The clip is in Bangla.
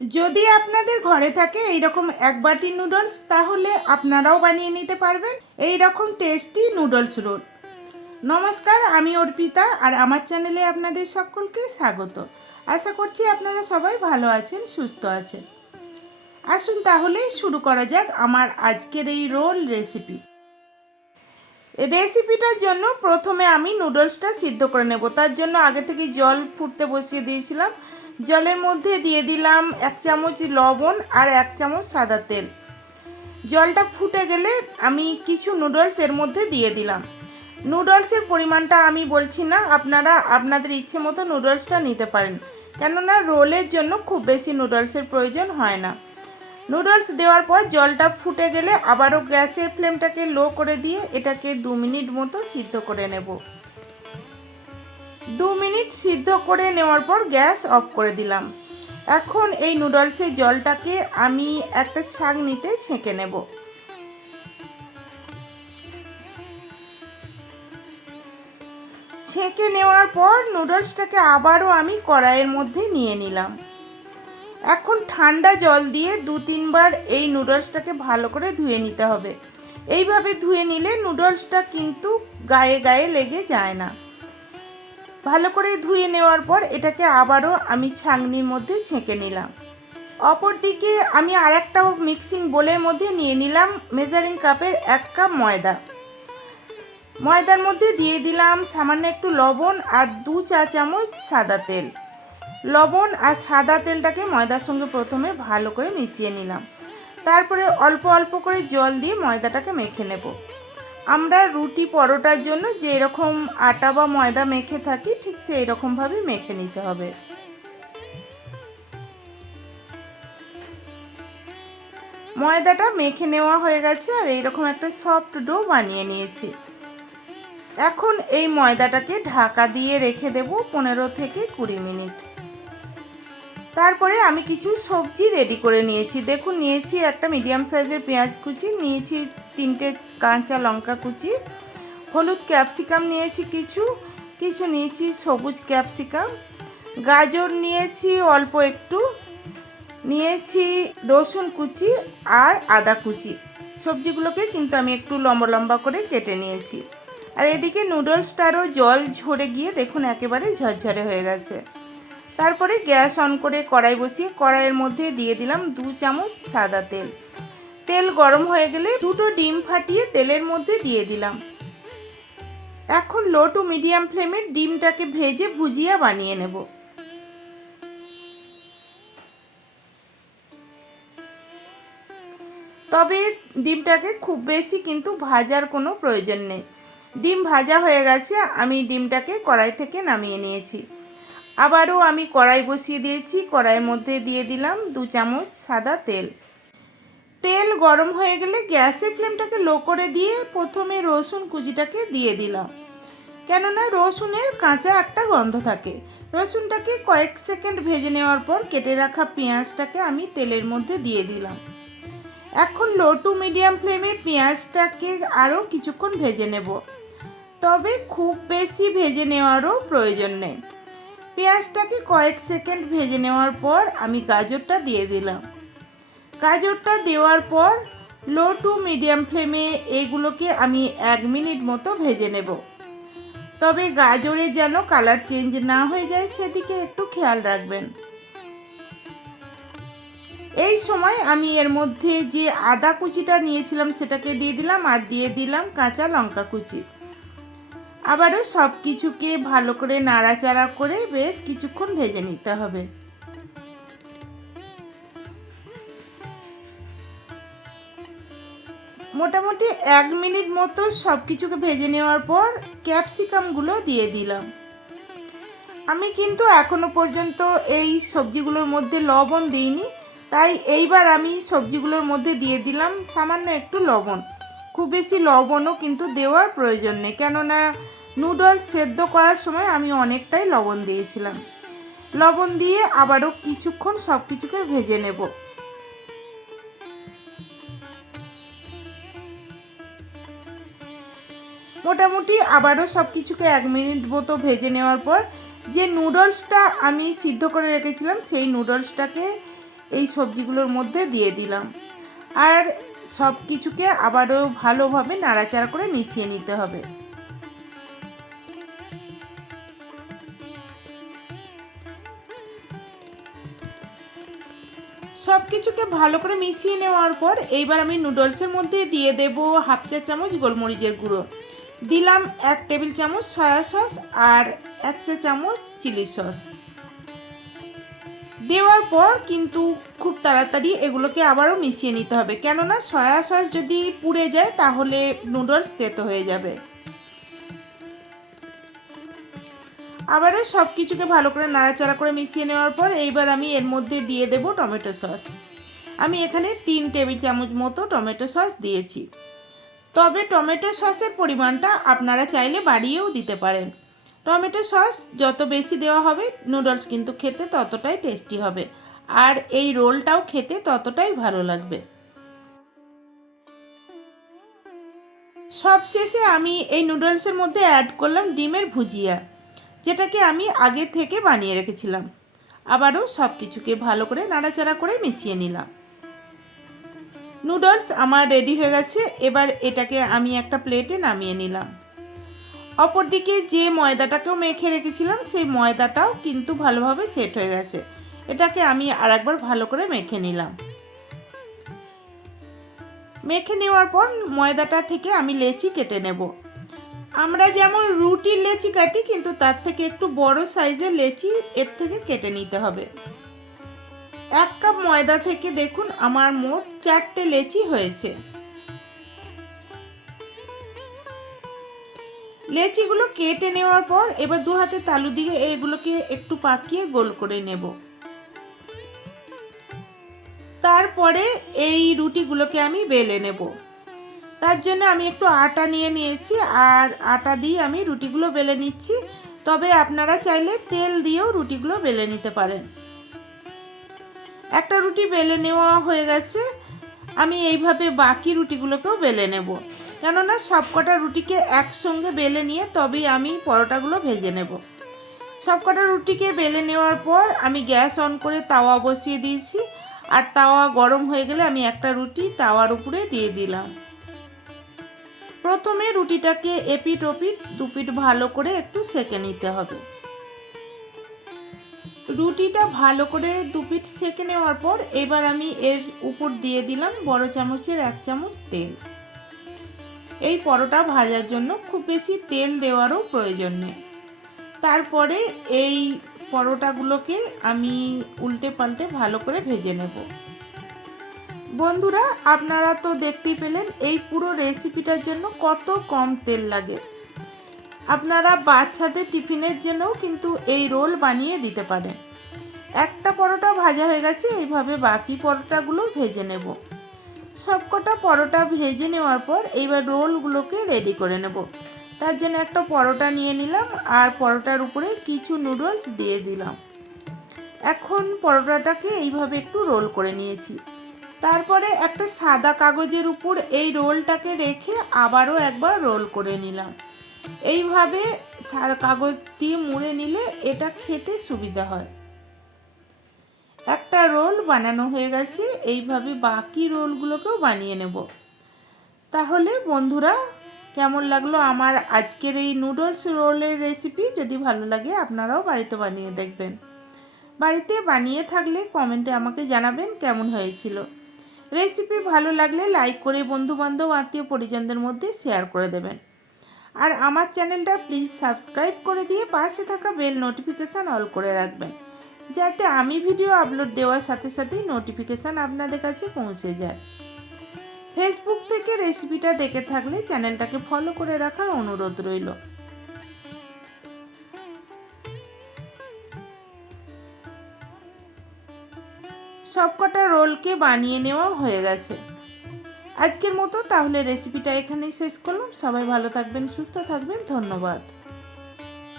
যদি আপনাদের ঘরে থাকে এই রকম এক বাটি নুডলস, তাহলে আপনারাও বানিয়ে নিতে পারবেন এই রকম টেস্টি নুডলস রোল। নমস্কার, আমি অর্পিতা, আর আমার চ্যানেলে আপনাদের সকলকে স্বাগত। আশা করছি আপনারা সবাই ভালো আছেন, সুস্থ আছেন। আসুন তাহলে শুরু করা যাক আমার আজকের এই রোল রেসিপিটার জন্য প্রথমে আমি নুডলসটা সিদ্ধ করে নেব। তার জন্য আগে থেকে জল ফুটতে বসিয়ে দিয়েছিলাম। জলের মধ্যে দিয়ে দিলাম 1 চামচ লবণ আর 1 চামচ সাদা তেল। জলটা ফুটে গেলে আমি কিছু নুডলস এর মধ্যে দিয়ে দিলাম। নুডলসের পরিমাণটা আমি বলছি না, আপনারা আপনাদের ইচ্ছে মতো নুডলসটা নিতে পারেন, কেননা রোলের জন্য খুব বেশি নুডলসের প্রয়োজন হয় না। নুডলস দেওয়ার পর জলটা ফুটে গেলে আবারও গ্যাসের ফ্লেমটাকে লো করে দিয়ে এটাকে 2 মিনিট মতো সিদ্ধ করে নেব। 2 মিনিট সিদ্ধ করে নেওয়ার পর গ্যাস অফ করে দিলাম। এখন এই নুডলসের জলটাকে আমি একটা ছাঁকনিতে ছেঁকে নেব। ছেঁকে নেওয়ার পর নুডলসটাকে আবারও আমি কড়াইয়ের মধ্যে নিয়ে নিলাম। এখন ঠান্ডা জল দিয়ে 2-3 বার এই নুডলসটাকে ভালো করে ধুয়ে নিতে হবে। এইভাবে ধুয়ে নিলে নুডলসটা কিন্তু গায়ে গায়ে লেগে যায় না। ভালো করে ধুয়ে নেওয়ার পর এটাকে আবারও আমি ছাঁকনির মধ্যে ছেঁকে নিলাম। অপরদিকে আমি আরেকটা মিক্সিং বোলের মধ্যে নিয়ে নিলাম মেজারিং কাপের 1 কাপ ময়দা। ময়দার মধ্যে দিয়ে দিলাম সামান্য একটু লবণ আর 2 চা চামচ সাদা তেল। লবণ আর সাদা তেলটাকে ময়দার সঙ্গে প্রথমে ভালো করে মিশিয়ে নিলাম। তারপরে অল্প অল্প করে জল দিয়ে ময়দাটাকে মেখে নেব। আমরা রুটি পরোটার জন্য যে রকম আটা বা ময়দা মেখে থাকি, ঠিক সেই রকমভাবে মেখে নিতে হবে। ময়দাটা মেখে নেওয়া হয়ে গেছে আর এইরকম একটা সফট ডো বানিয়ে নিয়েছি। এখন এই ময়দাটাকে ঢাকা দিয়ে রেখে দেব 15 থেকে 20 মিনিট। তারপরে আমি কিছু সবজি রেডি করে নিয়েছি। দেখুন, নিয়েছি একটা মিডিয়াম সাইজের পেঁয়াজ কুচি, নিয়েছি 3টে কাঁচা লঙ্কা কুচি, হলুদ ক্যাপসিকাম নিয়েছি কিছু নিয়েছি সবুজ ক্যাপসিকাম, গাজর নিয়েছি অল্প একটু, নিয়েছি রসুন কুচি আর আদা কুচি। সবজিগুলোকে কিন্তু আমি একটু লম্বা লম্বা করে কেটে নিয়েছি। আর এদিকে নুডলসটারও জল ঝরে গিয়ে দেখুন একেবারে ঝরঝরে হয়ে গেছে। তারপরে গ্যাস অন করে কড়াই বসিয়ে কড়াইয়ের মধ্যে দিয়ে দিলাম 2 চামচ সাদা তেল। তেল গরম হয়ে গেলে 2টো ডিম ফাটিয়ে তেলের মধ্যে দিয়ে দিলাম। এখন লো টু মিডিয়াম ফ্লেমে ডিমটাকে ভেজে ভুজিয়া বানিয়ে নেব। তবে ডিমটাকে খুব বেশি কিন্তু ভাজার কোনো প্রয়োজন নেই। ডিম ভাজা হয়ে গেছে, আমি ডিমটাকে কড়াই থেকে নামিয়ে নিয়েছি। আবারও আমি কড়াই বসিয়ে দিয়েছি। কড়াইয়ের মধ্যে দিয়ে দিলাম 2 চামচ সাদা তেল। তেল গরম হয়ে গেলে গ্যাসের ফ্লেমটাকে লো করে দিয়ে প্রথমে রসুন কুচিটাকে দিয়ে দিলাম, কেননা রসুনের কাঁচা একটা গন্ধ থাকে। রসুনটাকে কয়েক সেকেন্ড ভেজে নেওয়ার পর কেটে রাখা পেঁয়াজটাকে আমি তেলের মধ্যে দিয়ে দিলাম। এখন লো টু মিডিয়াম ফ্লেমে পেঁয়াজটাকে আরও কিছুক্ষণ ভেজে নেব, তবে খুব বেশি ভেজে নেওয়ারও প্রয়োজন নেই। পেঁয়াজটাকে কয়েক সেকেন্ড ভেজে নেওয়ার পর আমি গাজরটা দিয়ে দিলাম। গাজরটা দেওয়ার পর লো টু মিডিয়াম ফ্লেমে এইগুলোকে আমি 1 মিনিট মতো ভেজে নেব। তবে গাজরে যেন কালার চেঞ্জ না হয়ে যায় সেদিকে একটু খেয়াল রাখবেন। এই সময় আমি এর মধ্যে যে আদা কুচিটা নিয়েছিলাম সেটাকে দিয়ে দিলাম আর দিয়ে দিলাম কাঁচা লঙ্কা কুচি। আবারও সব কিছুকে ভালো করে নাড়াচাড়া করে বেশ কিছুক্ষণ ভেজে নিতে হবে। মোটামুটি 1 মিনিট মতো সব কিছুকে ভেজে নেওয়ার পর ক্যাপসিকামগুলো দিয়ে দিলাম। আমি কিন্তু এখনো পর্যন্ত এই সবজিগুলোর মধ্যে লবণ দিইনি, তাই এইবার আমি সবজিগুলোর মধ্যে দিয়ে দিলাম সামান্য একটু লবণ। খুব বেশি লবণও কিন্তু দেওয়ার প্রয়োজন নেই, কেননা নুডলস সেদ্ধ করার সময় আমি অনেকটাই লবণ দিয়েছিলাম। লবণ দিয়ে আবারও কিছুক্ষণ সব কিছুকে ভেজে নেব। মোটামুটি আবারও সব কিছুকে 1 মিনিট মতো ভেজে নেওয়ার পর যে নুডলসটা আমি সিদ্ধ করে রেখেছিলাম সেই নুডলসটাকে এই সবজিগুলোর মধ্যে দিয়ে দিলাম। আর সব কিছুকে আবারও ভালোভাবে নাড়াচাড়া করে মিশিয়ে নিতে হবে। সব কিছুকে ভালো করে মিশিয়ে নেওয়ার পর এইবার আমি নুডলসের মধ্যে দিয়ে দেব হাফ চা চামচ গোলমরিচের গুঁড়ো, দিলাম 1 টেবিল চামচ সয়া সস আর 1 চা চামচ চিলি সস। দেওয়ার পর কিন্তু খুব তাড়াতাড়ি এগুলোকে আবারও মিশিয়ে নিতে হবে, কেননা সয়া সস যদি পুড়ে যায় তাহলে নুডলস তেতো হয়ে যাবে। আবারও সব কিছুকে ভালো করে নাড়াচাড়া করে মিশিয়ে নেওয়ার পর এইবার আমি এর মধ্যে দিয়ে দেব টমেটো সস। আমি এখানে 3 টেবিল চামচ মতো টমেটো সস দিয়েছি। তবে টমেটো সসের পরিমাণটা আপনারা চাইলে বাড়িয়েও দিতে পারেন। টমেটো সস যত বেশি দেওয়া হবে নুডলস কিন্তু খেতে ততটাই টেস্টি হবে, আর এই রোলটাও খেতে ততটাই ভালো লাগবে। সবশেষে আমি এই নুডলসের মধ্যে অ্যাড করলাম ডিমের ভুজিয়া, যেটাকে আমি আগে থেকে বানিয়ে রেখেছিলাম। আবারও সব কিছুকে ভালো করে নাড়াচাড়া করে মিশিয়ে নিলাম। নুডলস আমার রেডি হয়ে গেছে। এবার এটাকে আমি একটা প্লেটে নামিয়ে নিলাম। অপরদিকে যে ময়দাটাকেও মেখে রেখেছিলাম সেই ময়দাটাও কিন্তু ভালোভাবে সেট হয়ে গেছে। এটাকে আমি আরেকবার ভালো করে মেখে নিলাম। মেখে নেওয়ার পর ময়দাটা থেকে আমি লেচি কেটে নেব। আমরা যেমন রুটির লেচি কাটি কিন্তু তার থেকে একটু বড় সাইজের লেচি এর থেকে কেটে নিতে হবে। 1 কাপ ময়দা থেকে দেখুন আমার মোট 4টে লেচি হয়েছে। লেচিগুলো কেটে নেওয়ার পর এবার 2 হাতে তালু দিয়ে এগুলোকে একটু পাকিয়ে গোল করে নেব। তারপরে এই রুটিগুলোকে আমি বেলে নেব। তার জন্য আমি একটু আটা নিয়েছি আর আটা দিয়ে আমি রুটিগুলো বেলে নিচ্ছি। তবে আপনারা চাইলে তেল দিয়েও রুটিগুলো বেলে নিতে পারেন। একটা রুটি বেলে নেওয়া হয়ে গেছে। আমি এইভাবে বাকি রুটিগুলোকেও বেলে নেব, কেননা সবকটা রুটিকে একসঙ্গে বেলে নিয়ে তবেই আমি পরোটাগুলো ভেজে নেব। সবকটা রুটিকে বেলে নেওয়ার পর আমি গ্যাস অন করে তাওয়া বসিয়ে দিয়েছি, আর তাওয়া গরম হয়ে গেলে আমি একটা রুটি তাওয়ার উপরে দিয়ে দিলাম। প্রথমে রুটিটাকে এপিট ওপিট দুপিট ভালো করে একটু সেঁকে নিতে হবে। রুটিটা ভালো করে দুপিট সেঁকে নেওয়ার পর এবার আমি এর উপর দিয়ে দিলাম বড় চামচের 1 চামচ তেল। এই পরোটা ভাজার জন্য খুব বেশি তেল দেওয়ারও প্রয়োজন নেই। তারপরে এই পরোটাগুলোকে আমি উল্টে পাল্টে ভালো করে ভেজে নেব। বন্ধুরা, আপনারা তো দেখতেই পেলেন এই পুরো রেসিপিটার জন্য কত কম তেল লাগে। আপনারা বাচ্চাদের টিফিনের জন্যও কিন্তু এই রোল বানিয়ে দিতে পারেন। একটা পরোটা ভাজা হয়ে গেছে, এইভাবে বাকি পরোটাগুলো ভেজে নেব। সবকটা পরোটা ভেজে নেওয়ার পর এইবার রোলগুলোকে রেডি করে নেব। তার জন্য একটা পরোটা নিয়ে নিলাম আর পরোটার উপরে কিছু নুডলস দিয়ে দিলাম। এখন পরোটাটাকে এইভাবে একটু রোল করে নিয়েছি। তারপরে একটা সাদা কাগজের উপর এই রোলটাকে রেখে আবারও একবার রোল করে নিলাম। এইভাবে সাদা কাগজ দিয়ে মুড়ে নিলে এটা খেতে সুবিধা হয়। একটা রোল বানানো হয়ে গেছে, এইভাবে বাকি রোলগুলোকেও বানিয়ে নেব। তাহলে বন্ধুরা, কেমন লাগলো আমার আজকের এই নুডলস রোলের রেসিপি? যদি ভালো লাগে আপনারাও বাড়িতে বানিয়ে দেখবেন। বাড়িতে বানিয়ে থাকলে কমেন্টে আমাকে জানাবেন কেমন হয়েছিল। রেসিপি ভালো লাগলে লাইক করে বন্ধুবান্ধব আত্মীয় পরিজনদের মধ্যে শেয়ার করে দেবেন। আর আমার চ্যানেলটা প্লিজ সাবস্ক্রাইব করে দিয়ে পাশে থাকা বেল নোটিফিকেশান অল করে রাখবেন, যাতে আমি ভিডিও আপলোড দেওয়ার সাথে সাথেই নোটিফিকেশান আপনাদের কাছে পৌঁছে যায়। ফেসবুক থেকে রেসিপিটা দেখে থাকলে চ্যানেলটাকে ফলো করে রাখার অনুরোধ রইল। সবকটা রোলকে বানিয়ে নেওয়া হয়ে গেছে। আজকের মতো তাহলে রেসিপিটা এখানেই শেষ করলাম। সবাই ভালো থাকবেন, সুস্থ থাকবেন। ধন্যবাদ।